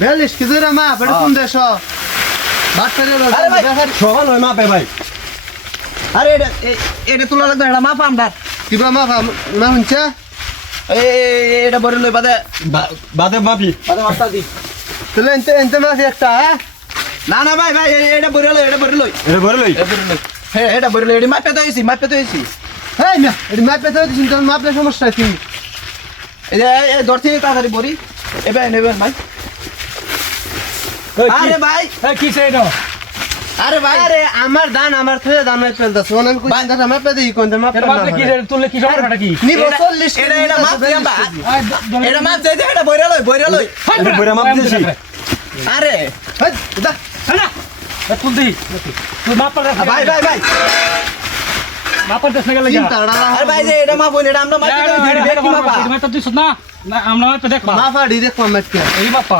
বিয়াল্লিশ কেজি রে মাপ এটা কোন দেশ আরে ভাই। সমান হয় মাপে ভাই। আরে এটা এ- এটা তোলা লাগবে এটা মাপ আমরা। কিবা মাপ না শুনছে? এই এটা বড় লই বাদে বাদে মাপি। বাদে মাপটা দি। তাহলে এনতে এনতে মাপি একটা হ্যাঁ? না না ভাই ভাই এটা বড় লই এটা বড় লই এটা বড় লই হ্যাঁ এটা বড় লই এটা মাপে তো হইছি মাপে তো হইছি। হেই না এটা মাপে তো দিছিস তোর মাপলে সমস্যা কি? এই ধরছি তাড়াতাড়ি বড়ি। এবার নেবেন ভাই। আরে ভাই কি এটা আরে ভাই আরে আমার দান আমার থেকে দান মাপে ফেলতাছ ওনা আমি কইছি দাদা মাপে দেই কোন মাপে এর বাপরে কি রে তুললে কি সমস্যাটা কি নিব এটা- 40 এটা এটা মাপ দিয়া বা এটা মাপ চাইতে এটা বইরা লই বইরা লই বেটা, মাপ। বেটা, আরে হেই দা না। তুল দি তুই মাপ পারে ভাই ভাই ভাই মাপ পারে দেশ গেলে আরে ভাই যে এটা মাপ হইলে এটা আমরা মাপ দিই দিই কি মাপা মাপটা তুই শুন না না আমরা মাপটা দেখ মা মাপা দি দেখ মাপকে এই মাপ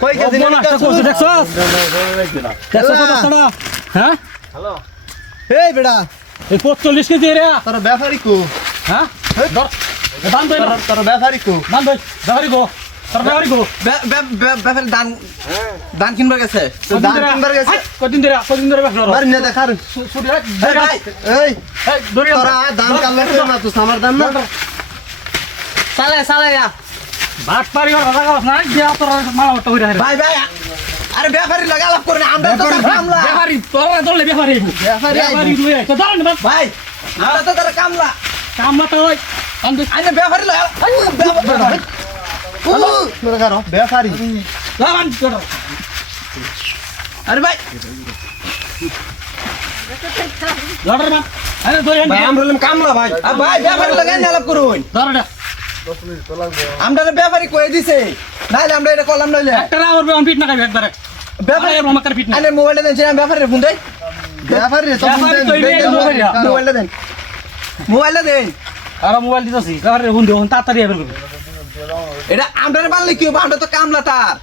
কই কে দিন বোন আসতে করছে দেখছস দেখছস অবস্থাটা হ্যাঁ। এই বেড়া এই 45 কেজি রে তোর ব্যাপারী কো? হ্যাঁ? ধর বান দই তোর তোর ব্যাপারী কো? বান দই দাঁড়ি গো তোর দাঁড়ি গো ব্যাপারে দান দান কিনবার গেছে? দান কিনবার গেছে? কদিন ধরে? কদিন ধরে ব্যবসা মারি না দেখার। ছুটি এই ভাই এই। এই তোরা দান কালে না তো আমার দান না? চালে চালে ইয়া ভাত পারি আর ভাত খাওয়াস না দিয়া তোর মালা মতো হইরা ভাই ভাই আরে ব্যাপারি লাগা আলাপ করে না আমরা তো তার কামলা। ব্যাপারি তোর দলে ব্যাপারি ব্যাপারী ব্যাপারি তুই তো দাঁড়ান বাপ ভাই আমরা তো তার কামলা। কাম না তো ওই আন্দু আরে ব্যাপারি লাগা ব্যাপারি মেরে কারও ব্যাপারী। লাগান তোর আরে ভাই। লড়ার মা আরে দই আন আমরা হলাম কামলা ভাই। আ ভাই ব্যাপারি লাগা আলাপ করুন। ধরটা আমরা ব্যাপারি কয়ে দিছে। নাইলে আমরা এটা করলাম নইলে। একটা না অন ফিট না খাইবে একবারে। ব্যাপারি আরে মামাকার ফিট না। আরে মোবাইলটা দেন আমি ব্যাপারি ফোন দেই। ব্যাপারী তো তো। মোবাইলটা দেন। মোবাইলটা দেন। আর মোবাইল দিতেছি। ব্যাপারে হুন দিও তাড়াতাড়ি আবার করবে। এটা আমরা বানলে কি হবে? আমরা তো কামলা তার।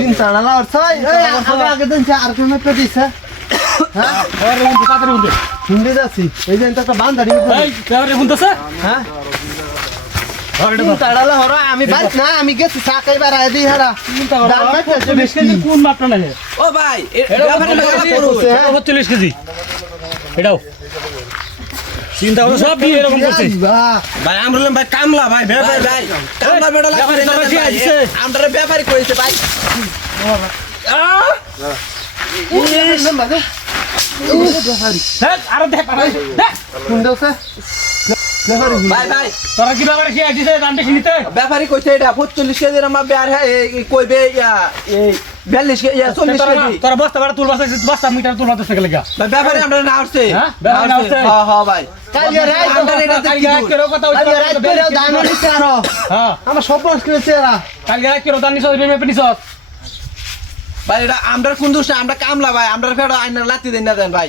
চিন্তা ডালা আর ছয়। এই আগে আগে দিন আর কোন মাপে দিছে। হ্যাঁ? ব্যাপারে হুন তাড়াতাড়ি হুন হিন্দি যাচ্ছি। এই যে একটা বান দাঁড়ি এই ব্যাপারে হুনতেছে হ্যাঁ? ধর এটা চিন্তা ডালা হরা আমি বাড়ি না আমি গেছি চা খাইবার আয় দি হারা। কোন মাপটা নাই ও ভাই এটা 45 কেজি। এটাও। চিন্তা করো সব দিয়ে এরকম করছে। ভাই আমরা ভাই কামলা ভাই ভাই ভাই ভাই কামলা বেড়া লাগবে ব্যাপারি না তো বেশি ভাই আইছে। আমরা ব্যাপারি কইছে ভাই। আরে দেখ দেখ। কোন দেওছে ব্যাপারী ভাই ভাই। তোরা কি ব্যাপারে সে আইছে দাম বেশি নিতে ব্যাপারি কইছে এটা 45 কেজি আমার বেয়ার হ্যাঁ কইবে ইয়া এই 42 কেজি ইয়া 40 তোরা কেজি। তোরা বস্তা তুলবা মিটার তুলবা আমরা না আসছে। হ্যাঁ? ব্যাপারি না আসছে? হ্যাঁ হ্যাঁ ভাই। আমরা এটা কালকে। কেরো দান নিছে ভাই আমরা কোন দোষ আমরা কামলা ভাই আমরা ফেড়ো আইনা লাতি দেন না দেন ভাই।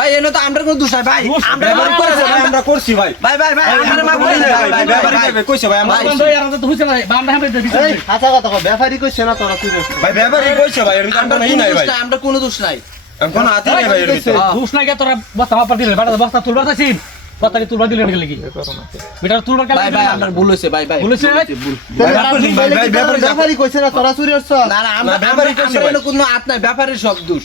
ভাই এনে তো আমরা কোন দোষ নাই ভাই। আমরা ব্যাপারি মাফ করে করেছে, দেন, আমরা করছি ভাই। ভাই ভাই ভাই আমরা মাফ করে ভাই ভাই ব্যাপারী ভাই কইছে ভাই আমরা বন্ধ আর তো হুসকে না বান্দা হামে দিছে আচ্ছা কথা কও ব্যাপারী কইছে না তোরা তুই ভাই ব্যাপারী কইছে ভাই এর আমরা কোনো ই নাই ভাই। আমরা কোনো দোষ নাই। এখন হাতে নাই ভাই এর ভিতরে। হুস না তোরা বস্তা মাপা দিলে বাটা বস্তা দিলে কেন ভাই ভাই আমার ভুল হইছে ভাই ভাই। ভুল হইছে? ভাই, ভাই, ভাই, ব্যাপারী যাবে। কইছে না তোরা চুরি করছ না না আমরা না, কইছে আমরা ভাই। এনে কোনো হাত নাই ব্যাপারের সব দোষ।